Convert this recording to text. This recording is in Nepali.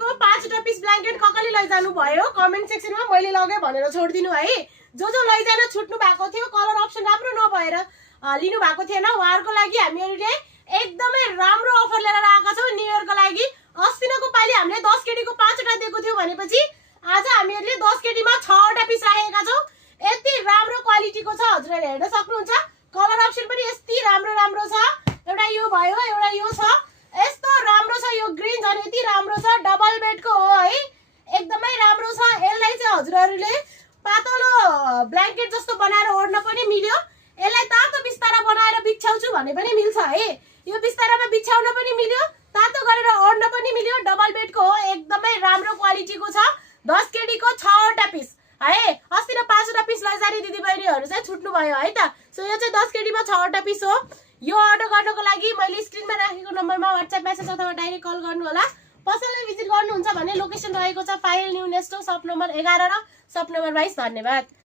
केटीको 5वटा पिस ब्ल्याङ्केट कसले लैजानु भयो कमेन्ट सेक्सनमा मैले लगे भनेर छोडिदिनु है। जो लैजान छुट्नु भएको थियो कलर अप्सन राम्रो नभएर लिनु भएको थिएन उहाँहरुको लागि हामीहरुले एकदमै राम्रो अफर लिएर आएका छौं न्यू इयरको लागि। अस्तिनको पाली हामीले 10 केटीको 5वटा दिएको थियो भनेपछि आज हामीहरुले 10 केटीमा 6वटा पिस राखेका छौं। यति राम्रो क्वालिटीको छ हजुरहरुले हेर्न सक्नुहुन्छ। कलर अप्सन पनि यति राम्रो छ। एउटा यो भयो एउटा यो छ यस्तो राम्रो छ। यो ग्रीन झन् यति राम्रो छ। डबल बेडको हो है एकदमै राम्रो छ। यसलाई चाहिँ हजुरहरुले पातलो ब्ल्याङ्केट जस्तो बनाएर ओड्न पनि मिल्यो। यसलाई तातो बिस्तारा बनाएर बिछ्याउँछु भने पनि मिल्छ है। यो बिस्तारामा बिछ्याउन पनि मिल्यो तातो गरेर ओड्न पनि मिल्यो। डबल बेडको हो एकदमै राम्रो क्वालिटीको छ। 10 केटीको 6वटा पिस है। अस्ति न 5वटा पिस लैजाने दिदीबहिनीहरु चाहिँ छुट्नु भयो है त। सो यो चाहिँ 10 केटीमा 6वटा पिस हो। यो अर्डर गर्नको लागि मैले स्क्रिनमा राखेको नम्बरमा WhatsApp मेसेज अथवा डाइरेक्ट कल गर्नु होला। पसललाई भिजिट गर्नुहुन्छ भने लोकेसन रहेको छ फाइल न्यू नेस्टो शप नम्बर 11 र शप नम्बर 22। धन्यवाद।